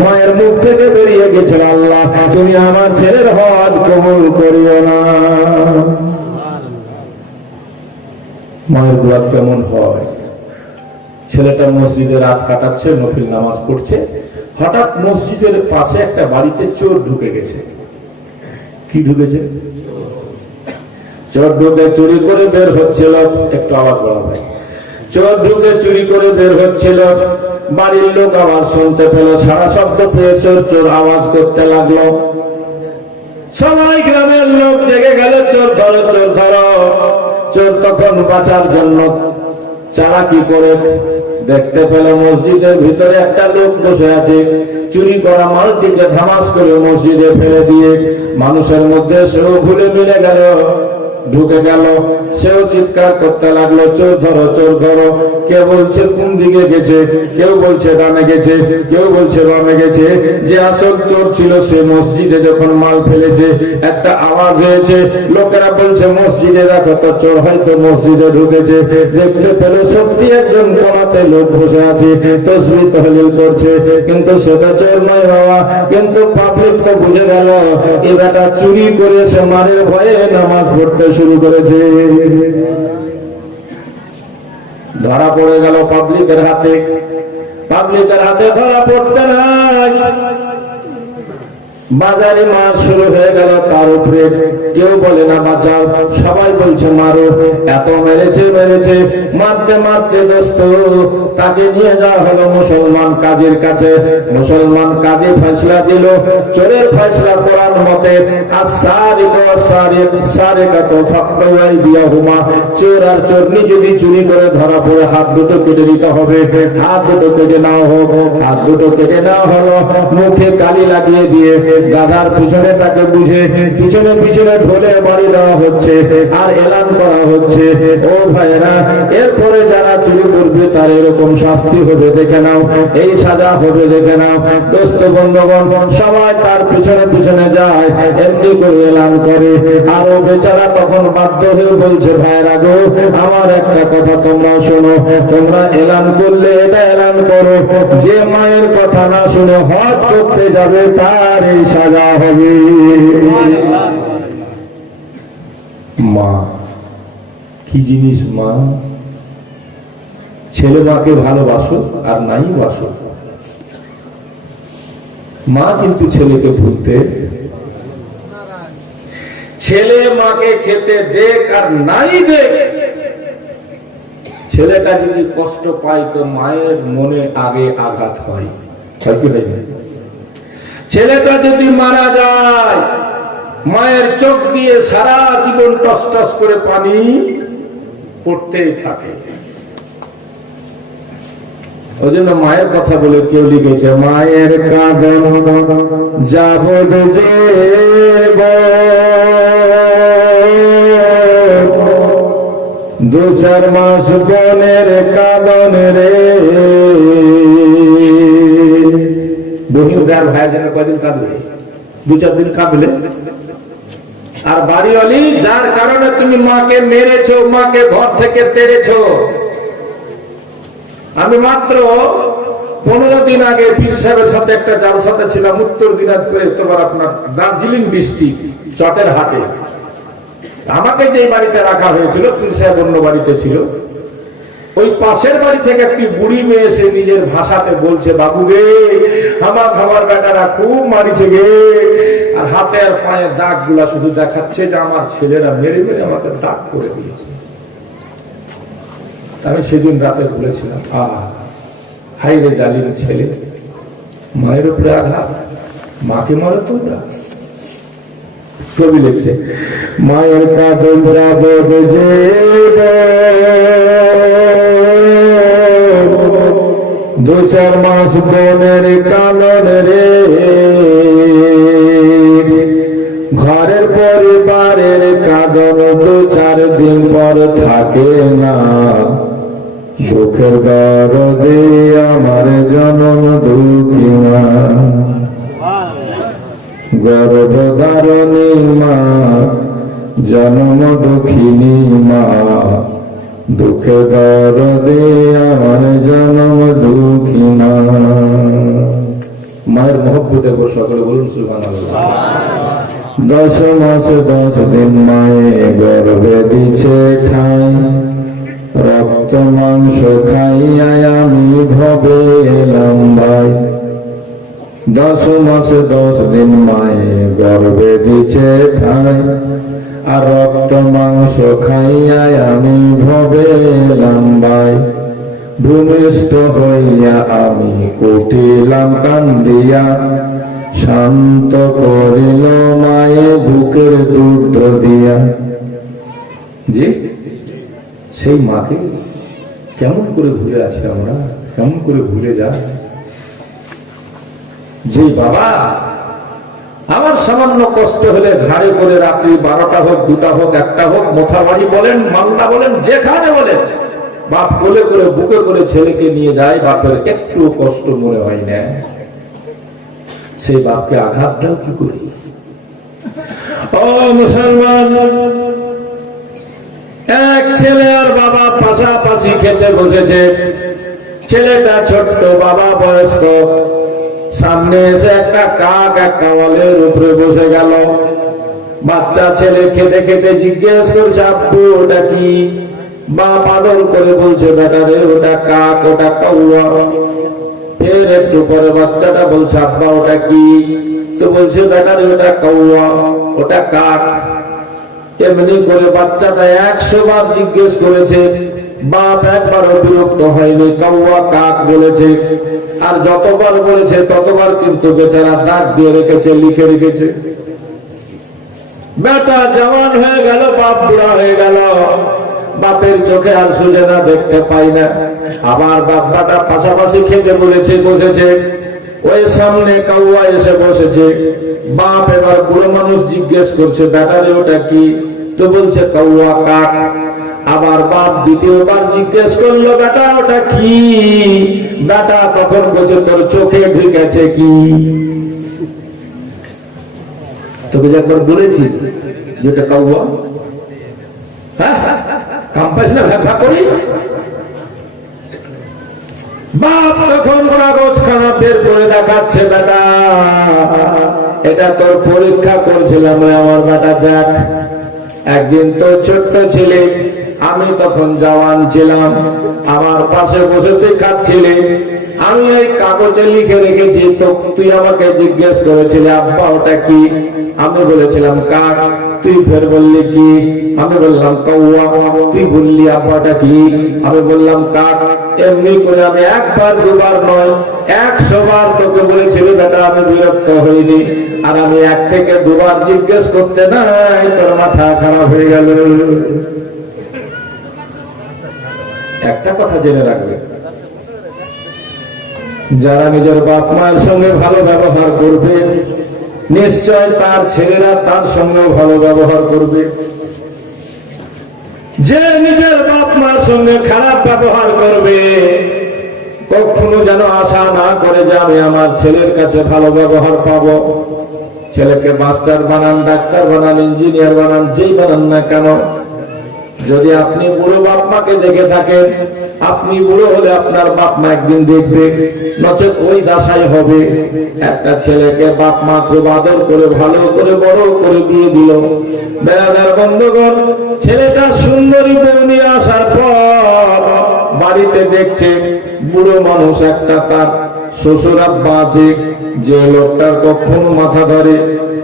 মায়ের মুখ থেকে বেরিয়ে গেছিল, আল্লাহ তুমি আমার ছেলের হজ কবুল করিও না। মায়ের দোয়া কেমন হয়? ছেলেটা মসজিদে রাত কাটাচ্ছে, নফিল নামাজ পড়ছে, হঠাৎ মসজিদের পাশে একটা বাড়িতে চোর ঢুকে গেছে। কি ঢুকেছে? চোর ঢুকে চুরি করে বের হচ্ছিল, একটু আওয়াজ বাড়াবে। চোর ঢুকে চুরি করে বের হচ্ছিল, বাড়ির লোক আওয়াজ শুনতে পেল, সারা শব্দ পেয়ে চোর চোর আওয়াজ করতে লাগলো। সবাই গ্রামের লোক জেগে গেল, চোর ধরো চোর ধরো। চোর তখন বাঁচার জন্য চালাকি করে দেখতে পেল মসজিদের ভিতরে একটা লোক বসে আছে, চুরি করা মালটিকে ধামাস করে মসজিদে ফেলে দিয়ে মানুষের মধ্যে সেও ভুলে মিলে গেল, ঢুকে গেল। সেও চিৎকার করতে লাগলো, চোর ধরো চোর ধরো। কেউ বলছে কোন দিকে গেছে, কেউ বলছে ডানে গেছে, কেউ বলছে বামে গেছে। যে আসল চোর ছিল সে মসজিদে যখন মাল ফেলেছে একটা আওয়াজ হয়েছে, লোকেরা বলছে মসজিদে দেখো তো চোর হয়তো মসজিদে ঢুকেছে। দেখতে পেল সত্যি একজন কোনাতে লোক বসে আছে, তাসবিহ তাহলিল করছে, কিন্তু সেটা চোর নয় বাবা। কিন্তু পাবলিক তো বুঝে গেল এই বেটা চুরি করে সে মারের ভয়ে নামাজ পড়তে শুরু করেছে। ধরা পড়ে গেল পাবলিকের হাতে। পাবলিকের হাতে ধরা পড়তে নাই, বাজারে মার শুরু হয়ে গেল তার উপরে। কেউ বলে না বাঁচাও, সবাই বলছে মারো। এত মেরেছে মেরেছে, মারতে মারতে দোস্ত তাকে নিয়ে যাওয়া হলো মুসলমান কাজীর কাছে। মুসলমান কাজী ফয়সালা দিল। চোরের ফয়সালা কোরআন মতে চোর আর চোরনি যদি চুরি করে ধরা পড়ে হাত দুটো কেটে দিতে হবে। হাত দুটো কেটে নেওয়া হোক। হাত দুটো কেটে নেওয়া হলো, মুখে কালি লাগিয়ে দিয়ে গাধার পিছনে তাকে বুঝে পিছনে পিছনে ঢোলে বাড়ি দেওয়া হচ্ছে আর এলান করা হচ্ছে, ও ভাইরা এরপরে যারা চুরি করবে তার এরকম শাস্তি হবে দেখে নাও, এই সাজা হবে দেখে নাও। দোস্ত বন্ধুগণ সবাই তার পিছনে পিছনে যায়, এমনি করে এলান করে। আর ও বেচারা তখন বাধ্য হয়ে বলছে, ভাইরা গো আমার একটা কথা তোমরা শোনো, তোমরা এলান করলে এটা এলান করো যে মায়ের কথা না শুনে হজ করতে যাবে তার এই সাজা হবে। মা কি জিনিস? মা ছেলে মাকে ভালোবাসো আর নাই বাসো, মা কিন্তু ছেলেকে ভুলতে, ছেলে মাকে খেতে দেখ আর নাই দেখ। ছেলেটা যদি কষ্ট পায় তো মায়ের মনে আগে আঘাত হয়, ছেলেটা যদি মারা যায় মায়ের চোখ দিয়ে সারা জীবন টস টস করে পানি পড়তেই থাকে। ওই জন্য মায়ের কথা বলে কেউ লিখেছে, মায়ের কাঁদন যাব যে দু চার মাস বোনের কাঁদন রে। বহির্দার ভাইয়ের জন্য কয়দিন কাঁদবে? দু চার দিন কাঁদলে। আর বাড়িওয়ালি যার কারণে তুমি মাকে মেরেছো, মাকে ঘর থেকে তেড়েছো। আমি মাত্র 15 দিন আগে পীর সাহেবের সাথে একটা জালসাতে ছিলাম উত্তর দিনাজপুরে, তোমার আপনার দার্জিলিং ডিস্ট্রিক্ট চটের হাটে। আমাকে যে বাড়িতে রাখা হয়েছিল পীর সাহেব অন্য বাড়িতে ছিল, ওই পাশের বাড়ি থেকে একটি বুড়ি মেয়ে এসে নিজের ভাষাতে বলছে, বাবু গে আমার খাবার বেটারা খুব মারিছে গে। আর হাতে আর পায়ের দাগ গুলা শুধু দেখাচ্ছে যে আমার ছেলেরা মেরে মেরে আমাকে দাগ করে দিয়েছে। আমি সেদিন রাতে বলেছিলাম, হাই রে জালিম ছেলে, মায়ের উপরে আঘাত, মাকে মারো তোমরা। কবি লিখছে, মায়ের কাঁদন যাব যে দু চার মাস বোনের কানন রে। ঘরের পরিবারের কাঁদন দু চার দিন পর থাকে না। সুখের দরদে আমার জনম দুঃখী মা, গর্ভধারণী মা, জন্ম দুঃখিনী মা। দুঃখের দরদে আমার জনম দুঃখী মা। মায়ের মহব্বতে সকলে বলুন সুবহানাল্লাহ। 10 মাস 10 দিন মায়ে গর্ভে দিছে ঠাই, রক্ত মাংস খাইয়া আমি ভবে এলাম ভাই। 10 মাস 10 দিন মায়ে গর্ভে দিছে ঠাই, আর রক্ত মাংস খাইয়া আমি ভবে এলাম ভাই। ভূমিষ্ঠ হইয়া আমি কুটিলাম কান্দিয়া, শান্ত করিল মায়ে বুকের দুধ দিয়া। জি, সেই মাকে কেমন করে ভুলে আছি আমরা, কেমন করে ভুলে যা। যে বাবা আমার সামান্য কষ্ট হলে ঘাড়ে করে রাত্রি 12টা হোক, 2টা হোক, 1টা হোক, মোথাবাড়ি বলেন, মালদা বলেন, যেখানে বলেন, বাপ কোলে করে বুকে করে ছেলেকে নিয়ে যায়, বাপের একটু কষ্ট মনে হয় না। সেই বাপকে আঘাত দাও কি করি? ও মুসলমান, এক ছেলে আর বাবা পাশাপাশি খেতে বসেছে। ছেলেটা ছোট্ট, বাবা বয়স্ক। সামনে এসে একটা কাক এক কাওয়ালের উপরে বসে গেল। বাচ্চা ছেলে খেতে খেতে জিজ্ঞেস করছে, আব্বু ওটা কি? বাপ আদর করে বলছে, বেটা রে ওটা কাক, ওটা কাউয়া। ফের একটু পরে বাচ্চাটা বলছে, আব্বা ওটা কি? তো বলছে, বেটা রে ওটা কাউয়া, ওটা কাক। এমনি করে বাচ্চাটা 100 বার জিজ্ঞেস করেছে, বাপ একবারও বিরক্ত হয়নি, কাউয়া কাক বলেছে। আর যতবার বলেছে ততবার কিন্তু বেচারা দাঁত দিয়ে রেখেছে, লিখে রেখেছে। বেটা জওয়ান হয়ে গেল, বাপ বুড়া হয়ে গেল, বাপের চোখে আর সুজে না, দেখতে পাই না। আবার বাপ্পাটা পাশাপাশি খেতে বলেছে, বসেছে। ওই সামনে কাউয়া এসে বসেছে। বাপ এবার বুড়ো মানুষ জিজ্ঞেস করছে, বেটারে ওটা কি? তো বলছে, কাউয়া কাক। আবার বাপ দ্বিতীয়বার জিজ্ঞেস করলো, বেটা ওটা কি? বেটা তখন বলছে, তোর চোখে ঢুকেছে কি? তোকে যে একবার বলেছি যেটা কাউয়া, হ্যাঁ কাম পাইস না, ভাগ করিস। বাপ তখন কাগজখানা বের করে দেখাচ্ছে, বেটা এটা তোর পরীক্ষা করছিলাম আমার বেটা, দেখ একদিন তো ছোট্ট ছিলে, আমি তখন জওয়ান ছিলাম, আমার পাশে বসে তুই খাচ্ছিলি, আমি এই কাগজে লিখে রেখেছি। তো তুই আমাকে জিজ্ঞেস করেছিলি, আব্বা ওটা কি? আমি বলেছিলাম কাক। তুই ফের বললি কি? আমি বললাম কাউয়া। তুই বললি আব্বাটা কি? আমি বললাম কাক। এমনি করে আমি একবার দুবার নয় 100 বার তোকে বলেছিলি, বেটা আমি বিরক্ত হইনি। আর আমি 1 থেকে 2 বার জিজ্ঞেস করতে নাই, তোর মাথা খারাপ হয়ে গেল। একটা কথা জেনে রাখবে, যারা নিজের বাপ মায়ের সঙ্গে ভালো ব্যবহার করবে, নিশ্চয় তার ছেলেরা তার সঙ্গে ভালো ব্যবহার করবে। যে নিজের বাপ মার সঙ্গে খারাপ ব্যবহার করবে, কখনো যেন আশা না করে যে আমি আমার ছেলের কাছে ভালো ব্যবহার পাবো। ছেলেকে মাস্টার বানান, ডাক্তার বানান, ইঞ্জিনিয়ার বানান, যেই বানান না কেন, যদি আপনি বুড়ো বাপ মাকে দেখে থাকেন, আপনি বুড়ো হলে আপনার বাপ মা একদিন দেখবে, নচেত ওই দশাই হবে। একটা ছেলেকে বাপ মা খুব আদর করে ভালো করে বড় করে বিয়ে দিল। বেড়াদার বন্ধুগণ, ছেলেটা সুন্দরী বউ নিয়ে আসার পর বাড়িতে দেখছে বুড়ো মানুষ একটা, তার শ্বশুর আব্বা আছে, যে লোকটার কখনো মাথা ধরে,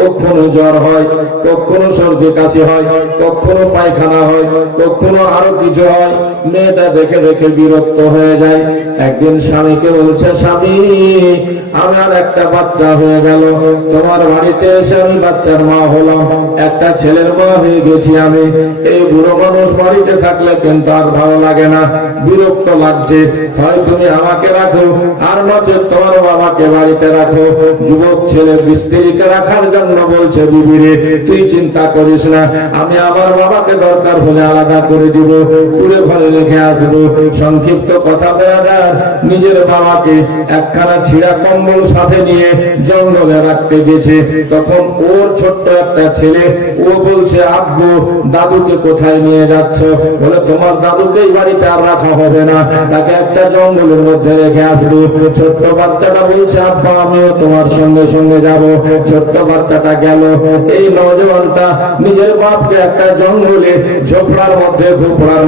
কখনো জ্বর হয়, কখনো সর্দি কাশি হয়, কখনো পায়খানা হয়, কখনো আরো কিছু হয়। মেয়েটা দেখে দেখে বিরক্ত হয়ে যায়। একদিন স্বামীকে বলছে, স্বামী আমার একটা বাচ্চা হয়ে গেল, তোমার বাড়িতে এসে আমি বাচ্চার মা হলাম, একটা ছেলের মা হয়ে গেছি আমি। এই বুড়ো মানুষ বাড়িতে থাকলে কিন্তু আর ভালো লাগে না, বিরক্ত লাগছে। হয় তুমি আমাকে রাখো, আর নচেত তোমার বাবাকে বাড়িতে রাখো। যুবক ছেলে স্ত্রীকে রাখার জন্য বলছে, বিবি রে তুই চিন্তা করিস না, আমি আমার বাবাকে দরকার হলে আলাদা করে দিব, পুরে ঘরে রেখে আসবো। সংক্ষিপ্ত কথা বেরাদার, নিজের বাবাকে একখানা ছিঁড়া কম্বল সাথে নিয়ে জঙ্গলে রাখতে গেছে। তখন ওর ছোট্ট একটা ছেলে, ও বলছে, আব্বু দাদুকে কোথায় নিয়ে যাচ্ছ? বলে, তোমার দাদুকে এই বাড়িতে আর রাখা হবে না, তাকে একটা জঙ্গলের মধ্যে রেখে আসবো। ছোট্ট বাচ্চাটা বলছে, আব্বা আমিও তোমার সঙ্গে সঙ্গে যাব। ছোট্ট বাচ্চাটা গেল। এই নওজওয়ানটা নিজের বাপকে একটা জঙ্গলে ঝোপড়ার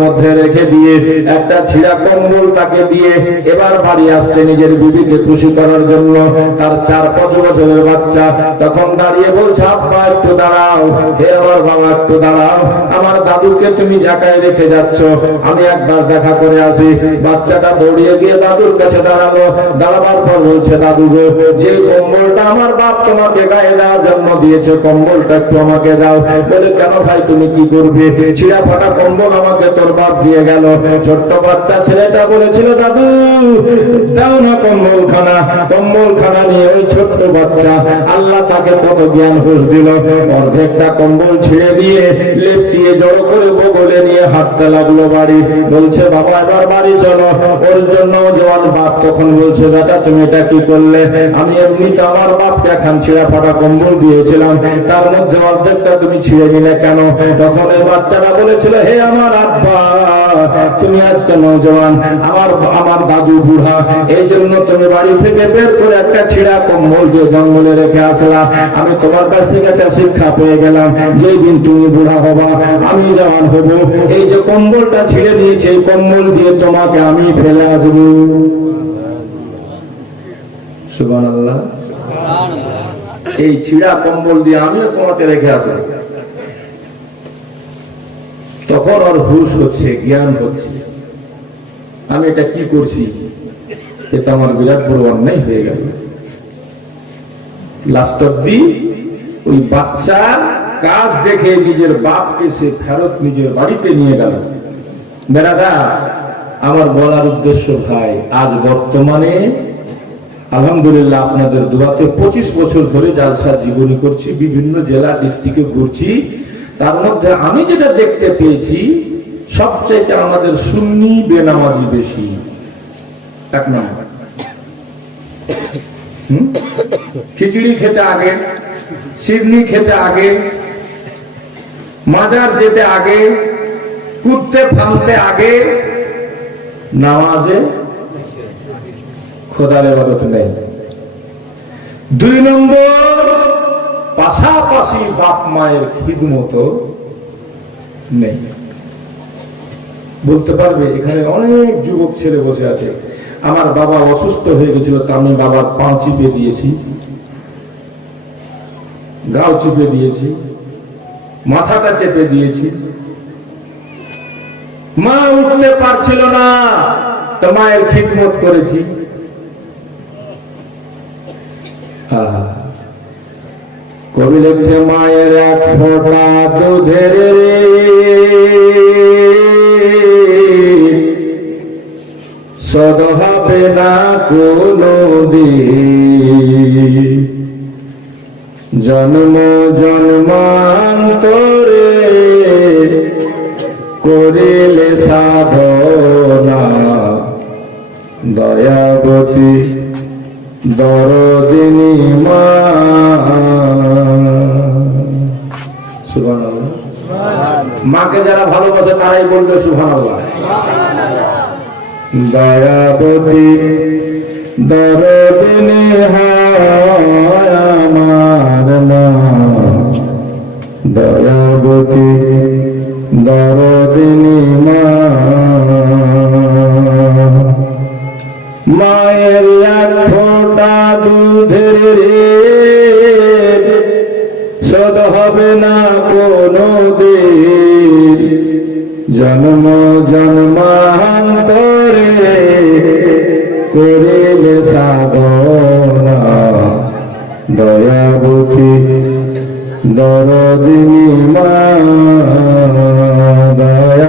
মধ্যে রেখে দিয়ে একটা ছিঁড়া কম্বল তাকে দিয়ে এবার বাড়ি আসছে নিজের বিবিকে খুশি করার জন্য। তার 4-5 বছরের বাচ্চা তখন দাঁড়িয়ে বলছে, আব্বা একটু দাঁড়াও, হে আমার বাবা একটু দাঁড়াও, আমার দাদুকে তুমি জায়গায় রেখে যাচ্ছ, আমি একবার দেখা করে আসি। বাচ্চাটা দৌড়িয়ে গিয়ে দাদুর কাছে দাঁড়ালো। দাঁড়াবার পর বলছে, দাদু গো, যে কম্বলটা আমার বাপ তোমাকে গায়ে দেওয়ার জন্য দিয়েছে, কম্বলটা একটু আমাকে দাও। বলে, কেন ভাই তুমি কি করবে? ছিঁড়া ফাটা কম্বল আমাকে তোর বাপ দিয়ে গেল। ছোট্ট বাচ্চা ছেলেটা বলেছিল, দাদু দাও না কম্বলখানা। কম্বলখানা নিয়ে ওই ছোট্ট বাচ্চা, আল্লাহ তাকে কত জ্ঞান হুঁশ দিল, অর্ধেকটা কম্বল ছিঁড়ে দিয়ে লেপটিয়ে জড়ো করে বগলে নিয়ে হাঁটতে লাগলো বাড়ি। বলছে, বাবা এবার বাড়ি চলো। ওর জন্য জওয়ান বাপ তখন বলছে, বেটা তুমি এটা কি করলে? আমি এমনিতে আমার বাপকে এখন ছিঁড়া ফাটা কম্বল দিয়েছিলাম, তার মধ্যে অর্ধেকটা তুমি ছিঁড়ে নিলে কেন? তখন এই বাচ্চাটা বলেছিল, হে আমার আব্বা, তুমি আজকে নওজওয়ান, আমার দাদু বুড়া, এই জন্য তুমি বাড়ি থেকে বের করে একটা ছিঁড়া কম্বল দিয়ে জঙ্গলে রেখে আসলা। আমি তোমার কাছ থেকে একটা শিক্ষা পেয়ে গেলাম, যেই দিন তুমি বুড়া হবা, আমি জওয়ান হব, এই যে কম্বলটা ছিঁড়ে দিয়েছে, এই কম্বল দিয়ে তোমাকে আমি ফেলে আসবো। সুবহানাল্লাহ। এই ছিঁড়া কম্বল দিয়ে আমিও তোমাকে রেখে আসবো। তখন ওর হুঁশ হচ্ছে, জ্ঞান হচ্ছে, আমি এটা কি করছি, এটা আমার বিরাট বড় অন্যায় হয়ে গেল। লাস্ট অব্দি ওই বাচ্চা কাজ দেখে নিজের বাপকে সে ফেরত নিজের বাড়িতে নিয়ে গেল। বেড়াদা, আমার বলার উদ্দেশ্য ভাই, আজ বর্তমানে আলহামদুলিল্লাহ আপনাদের দোয়াতে 25 বছর ধরে জালসা জীবনী করছি, বিভিন্ন জেলা ডিস্ট্রিক্টে ঘুরছি। তার মধ্যে আমি যেটা দেখতে পেয়েছি, সবচেয়ে আমাদের সুন্নি বেনামাজি বেশি। এক নম্বর, খিচুড়ি খেতে আগে, সিডনি খেতে আগে, মাজার যেতে আগে, কুদতে ফালতে আগে, নামাজে খোদার ইবাদত নেই। 2 নম্বর, পাশাপাশি বাপ মায়ের খিদমত নেই। বলতে পারবে এখানে অনেক যুবক ছেলে বসে আছে, আমার বাবা অসুস্থ হয়ে গেছিল, তা আমি বাবার পা চিপে দিয়েছি, গাও চিপে দিয়েছি, মাথাটা চেপে দিয়েছি। মা উঠতে পারছিল না, তো মায়ের খিদমত করেছি। কবি লিখছে, মায়ের এক ফোঁটা দুধের শোধ হবে না কোনো দিন, জন্ম জন্মান্তরে করিলে সাধনা, দয়াবতী দরদিনী মা। সুবহানাল্লাহ। মাকে যারা ভালোবাসে তারাই বলবে সুবহানাল্লাহ। দয়াবতী দরদিনী হয় আমার মা, দয়াবতী দরদিনী মা। মায়ের এক ফোঁটা দুধের শোধ হবে না কোনো দিন, জন্ম জন্মান্তরে করিলে সাধনা, দয়াবতী দরদিনী মা।